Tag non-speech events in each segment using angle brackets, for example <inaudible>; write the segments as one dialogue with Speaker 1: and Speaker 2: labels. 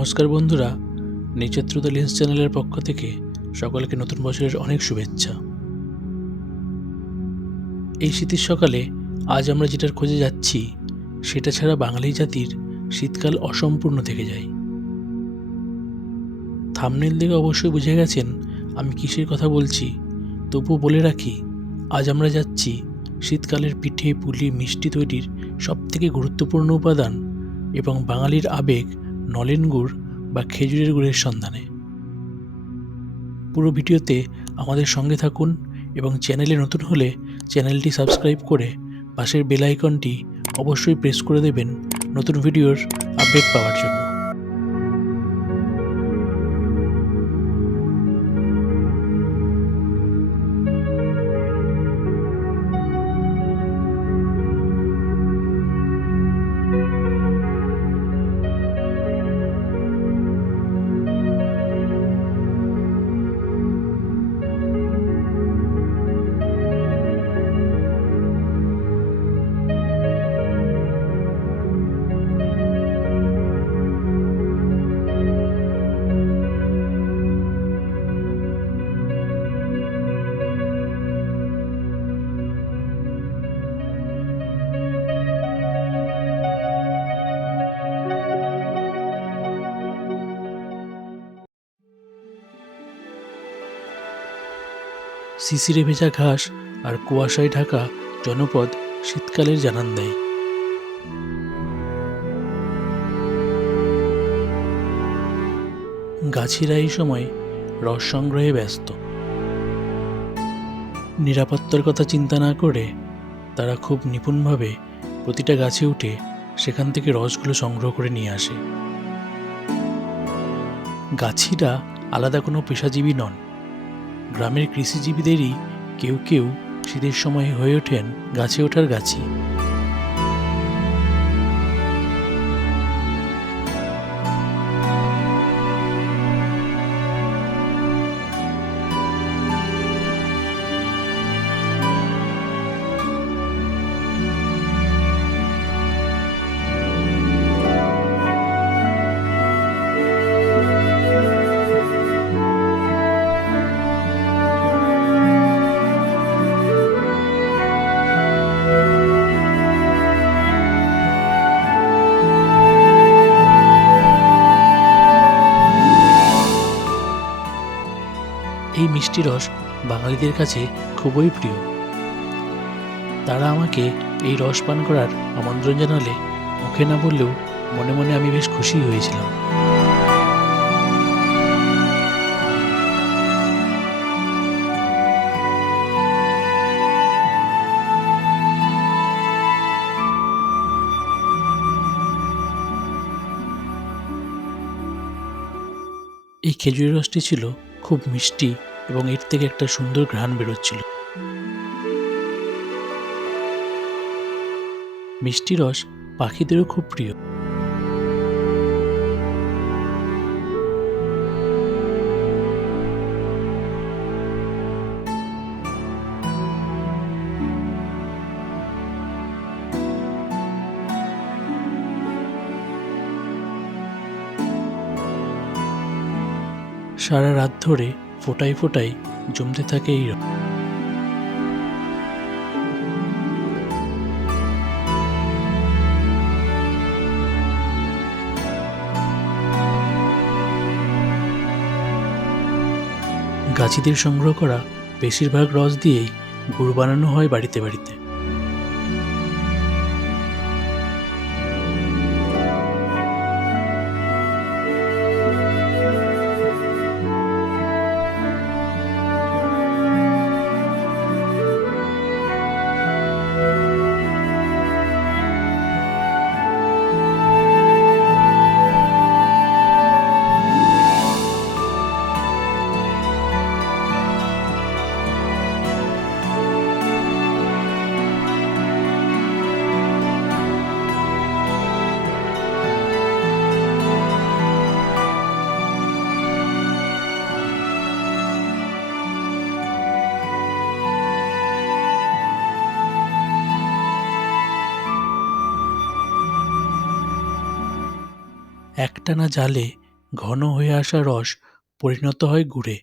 Speaker 1: নমস্কার বন্ধুরা নিচেত্রতা লেন্স চ্যানেলের পক্ষ থেকে সকলকে নতুন বছরের অনেক শুভেচ্ছা। এই শীতের সকালে আজ আমরা যেটার খোঁজে যাচ্ছি, সেটা ছাড়া বাঙালি জাতির শীতকাল অসম্পূর্ণ থেকে যায়। থামনেল দেখে অবশ্যই বুঝে গেছেন আমি কিসের কথা বলছি। তবু বলে রাখি, আজ আমরা যাচ্ছি শীতকালের পিঠে পুলি মিষ্টি তৈরির সবথেকে গুরুত্বপূর্ণ উপাদান এবং বাঙালির আবেগ নলেন গুড় বা খেজুরের গুড়ের সন্ধানে। পুরো ভিডিওতে আমাদের সঙ্গে থাকুন এবং চ্যানেলে নতুন হলে চ্যানেলটি সাবস্ক্রাইব করে পাশের বেল আইকনটি অবশ্যই প্রেস করে দেবেন নতুন ভিডিওর আপডেট পাওয়ার জন্য। শিশিরে ভেজা ঘাস আর কুয়াশায় ঢাকা জনপদ শীতকালের জানান দেয়। গাছিরা এই সময় রস সংগ্রহে ব্যস্ত। নিরাপত্তার কথা চিন্তা না করে তারা খুব নিপুণভাবে প্রতিটা গাছে উঠে সেখান থেকে রসগুলো সংগ্রহ করে নিয়ে আসে। গাছিরা আলাদা কোনো পেশাজীবী নন। গ্রামের কৃষিজীবীদেরই কেউ কেউ শীতের সময় হয়ে ওঠেন গাছে ওঠার গাছি। মিষ্টি রস বাঙালিদের কাছে খুবই প্রিয়। তারা আমাকে এই রস পান করার আমন্ত্রণ জানালে মুখে না বললেও মনে মনে আমি বেশ খুশি হয়েছিলাম। এই খেজুরের রসটি ছিল খুব মিষ্টি এবং এর থেকে একটা সুন্দর ঘ্রাণ বেরোচ্ছিল। মিষ্টি রস পাখিদেরও খুব প্রিয়। সারা রাত ধরে ফোটায় ফোটাই জমতে থাকে এই গাছিদের সংগ্রহ করা বেশিরভাগ রস দিয়েই গুড় বানানো হয় বাড়িতে বাড়িতে। একটানা জালে
Speaker 2: ঘন হয়ে আসা রস পরিণত হয় গুড়ে।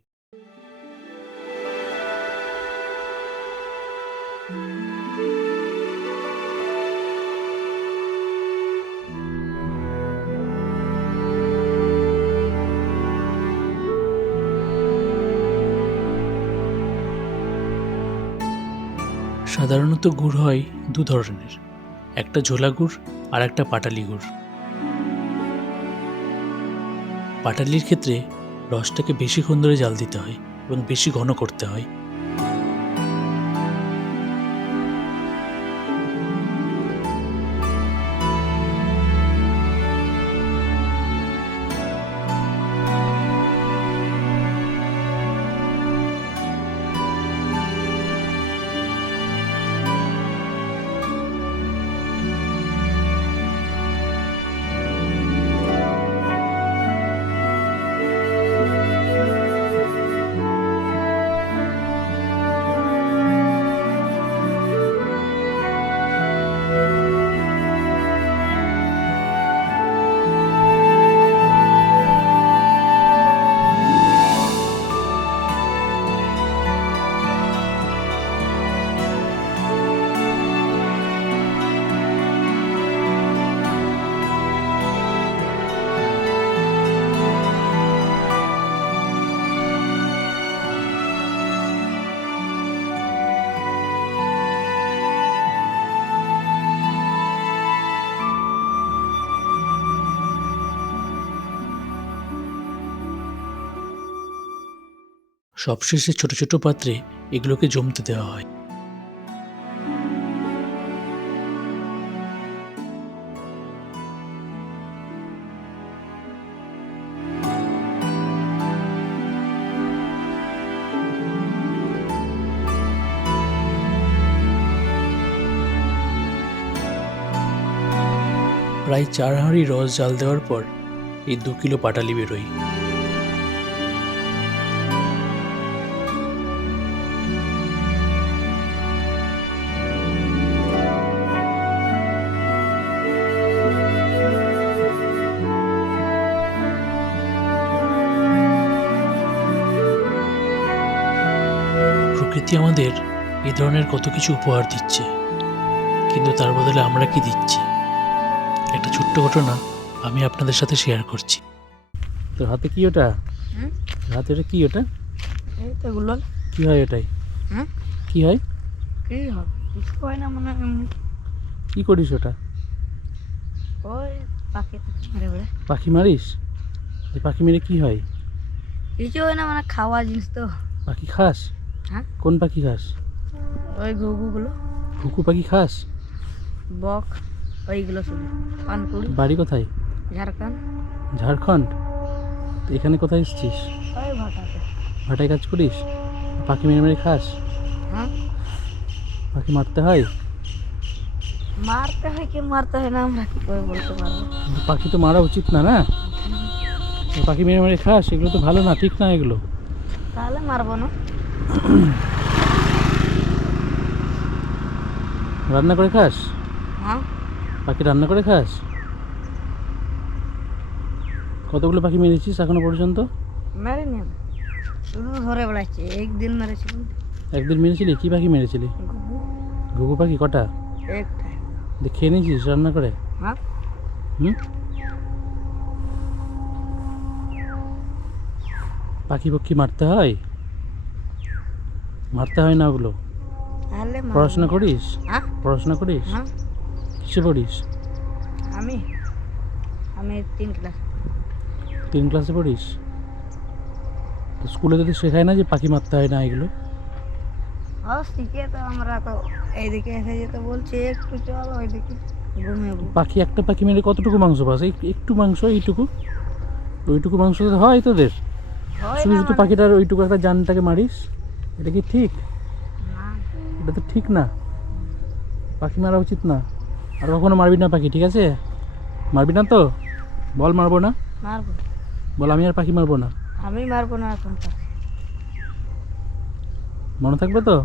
Speaker 2: সাধারণত গুড় হয় দু ধরনের, একটা ঝোলা গুড় আর একটা পাটালি গুড়। পাটালির ক্ষেত্রে রসটাকে বেশিক্ষণ ধরে জাল দিতে হয় এবং বেশি ঘন করতে হয়। সবশেষে ছোট ছোট পাত্রে এগুলোকে জমতে দেওয়া হয়। প্রায় চার হাঁড়ি রস জাল দেওয়ার পর এই দু কিলো পাটালি বেরোয়। প্রকৃতি আমাদের এই ধরনের কত কিছু উপহার দিচ্ছে। কিন্তু তার বদলে আমরা কি দিচ্ছি? একটা ছোট্ট ঘটনা আমি আপনাদের সাথে শেয়ার করছি। তোর হাতে কি ওটা? হাতে ওটা কি ওটা?
Speaker 3: তো
Speaker 2: কি হয়
Speaker 3: হুম?
Speaker 2: কি হয়?
Speaker 3: কি হবে কিছু হয় না মানে এমনি।
Speaker 2: কি করিস ওটা?
Speaker 3: ওই পাখি
Speaker 2: মারিস? পাখি মেরে কি হয়?
Speaker 3: কিছু হয় না মানে খাওয়া জিনিস তো।
Speaker 2: পাখি খাস?
Speaker 3: হ্যাঁ?
Speaker 2: কোন পাখি খাস?
Speaker 3: ওই ঘুঘুগুলো।
Speaker 2: ঘুঘু পাখি খাস?
Speaker 3: বক ওইগুলো শুধু। পানকুড়ি
Speaker 2: বাড়ি কোথায়?
Speaker 3: ঝাড়খণ্ড।
Speaker 2: ঝাড়খণ্ড? তো এখানে কোথায় এসেছিস?
Speaker 3: ওই ভাটাতে।
Speaker 2: ভাটায় কাজ করিস? পাখি মেরে মেরে খাস?
Speaker 3: হ্যাঁ।
Speaker 2: পাখি মারতে হয়?
Speaker 3: মারতে হয় কি মারতে হয় না আমরা কি করে বলতে পারব?
Speaker 2: পাখি তো মারা উচিত না না? পাখি মেরে মেরে খাস? এগুলো তো ভালো না ঠিক না এগুলো?
Speaker 3: তাহলে মারবো না। <clears throat>
Speaker 2: রান্না করে খাস?
Speaker 3: হ্যাঁ।
Speaker 2: পাখি রান্না করে খাস? কতগুলো পাখি মেরেছিস এখনও পর্যন্ত?
Speaker 3: মেরিনি। শুধু ধরে বেড়াচ্ছি একদিন মেরেছিলাম।
Speaker 2: একদিন মেরেছিলি? কি পাখি মেরেছিলি?
Speaker 3: ঘুঘু।
Speaker 2: পাখি কটা? খেয়ে নিয়েছিস রান্না করে?
Speaker 3: হ্যাঁ।
Speaker 2: হুম? পাখি পক্ষী মারতে হয়? মারতে হয় না ওগুলো? পড়াশোনা করিস?
Speaker 3: হ্যাঁ।
Speaker 2: পড়াশোনা করিস?
Speaker 3: হ্যাঁ।
Speaker 2: কিসে পড়িস?
Speaker 3: আমি। আমি তিন ক্লাস।
Speaker 2: তিন ক্লাসে পড়িস? তো স্কুলে যদি শেখায় না যে পাখি মারতে হয় না এগুলো?
Speaker 3: শিখে তো আমরা তো এইদিকে এসে যেতে বলছি একটু চল ওইদিকে
Speaker 2: পাখি একটা পাখি মেরে কতটুকু মাংস পাস? একটু মাংস এইটুকু? ওইটুকু মাংস তো হয় তোদের? শুধু শুধু
Speaker 3: মানে-
Speaker 2: পাখিটার ওইটুকু একটা জানটাকে মারিস? এটা কি ঠিক? এটা তো ঠিক না। পাখি মারা উচিত না। আর কখনো মারবি না পাখি ঠিক আছে? মারবি না তো? বল মারবো না?
Speaker 3: মারবো।
Speaker 2: বল আমি আর পাখি মারবো না।
Speaker 3: আমি মারবো না এখন পাখি।
Speaker 2: মনে থাকবে তো?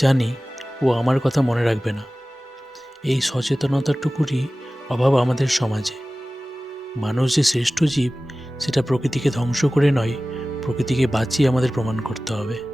Speaker 1: জানি ও আমার কথা মনে রাখবে না। এই সচেতনতাটুকুরই অভাব আমাদের সমাজে। মানুষ যে শ্রেষ্ঠ জীব, সেটা প্রকৃতিকে ধ্বংস করে নয়, প্রকৃতিকে বাঁচিয়ে আমাদের প্রমাণ করতে হবে।